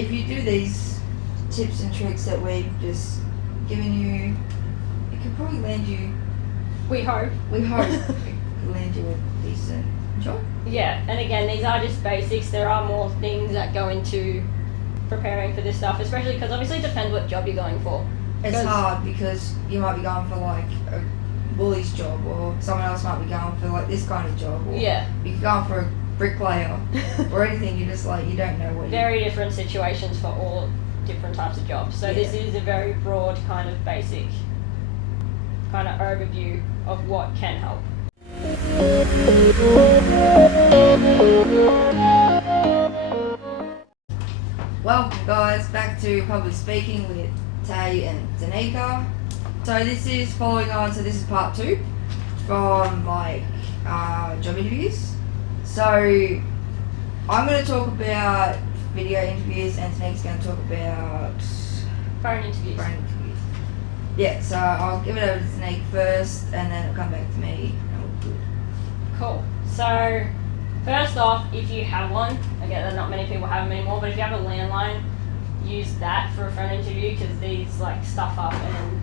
if you do these tips and tricks that we've just given you, it could probably land you. We hope. We hope it could land you a decent job. Yeah, and again, these are just basics. There are more things that go into preparing for this stuff, especially because obviously it depends what job you're going for. It's hard because you might be going for like a woolies job, or someone else might be going for like this kind of job, or Yeah. you're going for a bricklayer or anything. You just like, you don't know what. Very different situations for all different types of jobs. So this is a very broad kind of basic kind of overview of what can help. Welcome guys back to Public Speaking with Tay and Danica. So this is following on, so this is part 2 from like job interviews. So I'm going to talk about video interviews and Danica's going to talk about Phone interviews. phone interviews. Yeah, so I'll give it over to Danica first and then it'll come back to me and we'll do it. Cool. So first off, if you have one, again, that not many people have them anymore, but if you have a landline, use that for a phone interview because these like stuff up and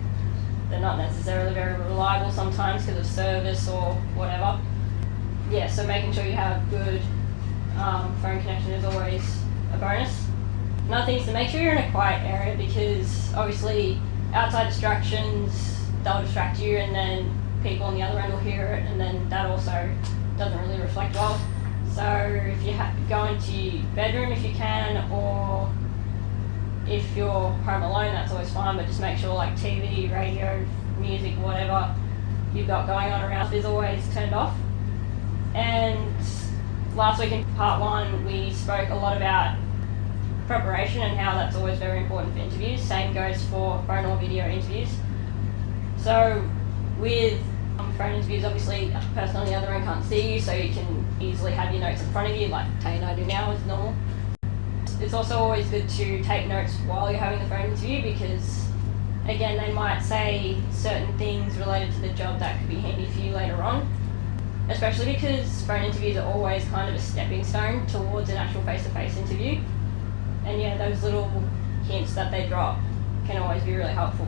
they're not necessarily very reliable sometimes because of service or whatever. Yeah, so making sure you have good phone connection is always a bonus. Another thing is to make sure you're in a quiet area because obviously outside distractions, they'll distract you and then people on the other end will hear it and then that also doesn't really reflect well. So if you go into your bedroom if you can, or if you're home alone, that's always fine, but just make sure like TV, radio, music, whatever you've got going on around is always turned off. And last week in part 1 we spoke a lot about preparation and how that's always very important for interviews. Same goes for phone or video interviews. So with phone interviews, obviously a person on the other end can't see you, so you can easily have your notes in front of you like Tay and I do now as normal. It's also always good to take notes while you're having the phone interview because again they might say certain things related to the job that could be handy for you later on, especially because phone interviews are always kind of a stepping stone towards an actual face-to-face interview, and yeah, those little hints that they drop can always be really helpful.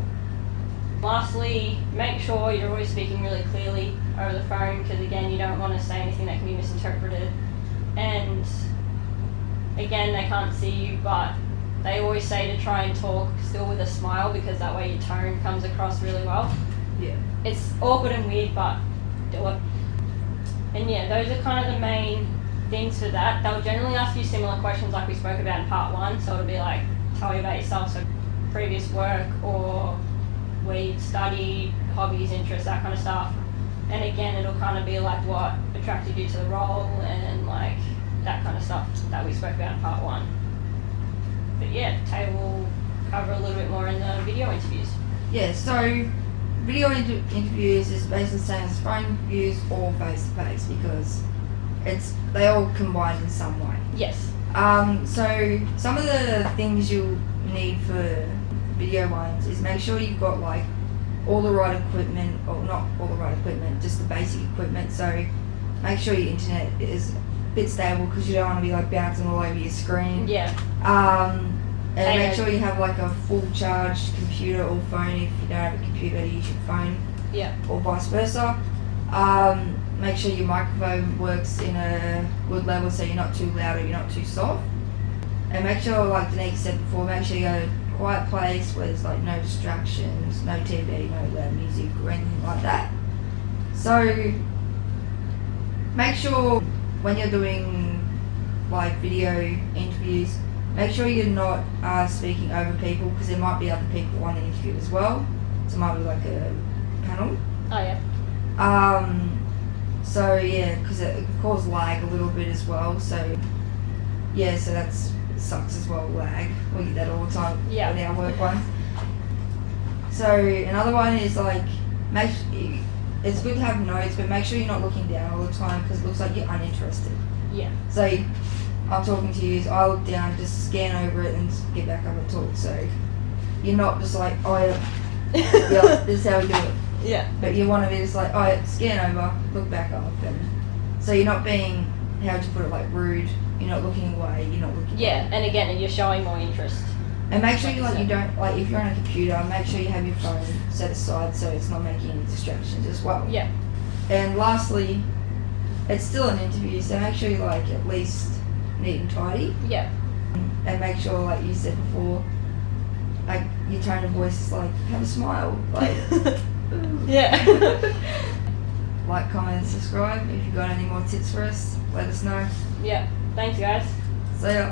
Lastly, make sure you're always speaking really clearly over the phone because again you don't want to say anything that can be misinterpreted, and again they can't see you but they always say to try and talk still with a smile because that way your tone comes across really well. Yeah. It's awkward and weird but do it. And yeah, those are kind of the main things for that. They'll generally ask you similar questions like we spoke about in part 1, so it'll be like tell me about yourself, so previous work or where you've studied, hobbies, interests, that kind of stuff. And again, it'll kind of be like what attracted you to the role and like that kind of stuff that we spoke about in part 1. But yeah, Tay will cover a little bit more in the video interviews. Yeah, so video interviews is basically the same as phone interviews or face-to-face because they all combine in some way. Yes. So some of the things you'll need for video ones is make sure you've got like all the right equipment, or not all the right equipment, just the basic equipment. So make sure your internet is a bit stable because you don't want to be like bouncing all over your screen. Yeah. And make sure you have like a full charged computer or phone. If you don't have a computer, use your phone. Yeah. Or vice versa. Make sure your microphone works in a good level so you're not too loud or you're not too soft. And make sure, like Danica said before, make sure you go to a quiet place where there's like no distractions, no TV, no loud music or anything like that. So make sure when you're doing like video interviews, make sure you're not speaking over people because there might be other people on the interview as well. So it might be like a panel. Oh yeah. So yeah, because it can cause lag a little bit as well. So yeah, so it sucks as well, lag. We get that all the time in our work ones. So another one is like, it's good to have notes, but make sure you're not looking down all the time because it looks like you're uninterested. Yeah. So I'm talking to you, so I look down, just scan over it and get back up and talk. So you're not just like, oh yeah, this is how we do it. Yeah. But you want to be just like, oh yeah, scan over, look back up. And so you're not being, how would you put it, like rude You're not looking away. You're not looking. Yeah, away. and again, you're showing more interest. And make sure you So- you don't if you're on a computer, make sure you have your phone set aside so it's not making any distractions as well. Yeah. And lastly, it's still an interview, so make sure you at least neat and tidy. Yeah. And make sure, like you said before, your tone of voice is have a smile. Yeah. Like, comment, and subscribe. If you've got any more tips for us, let us know. Yeah. Thanks, guys. See ya.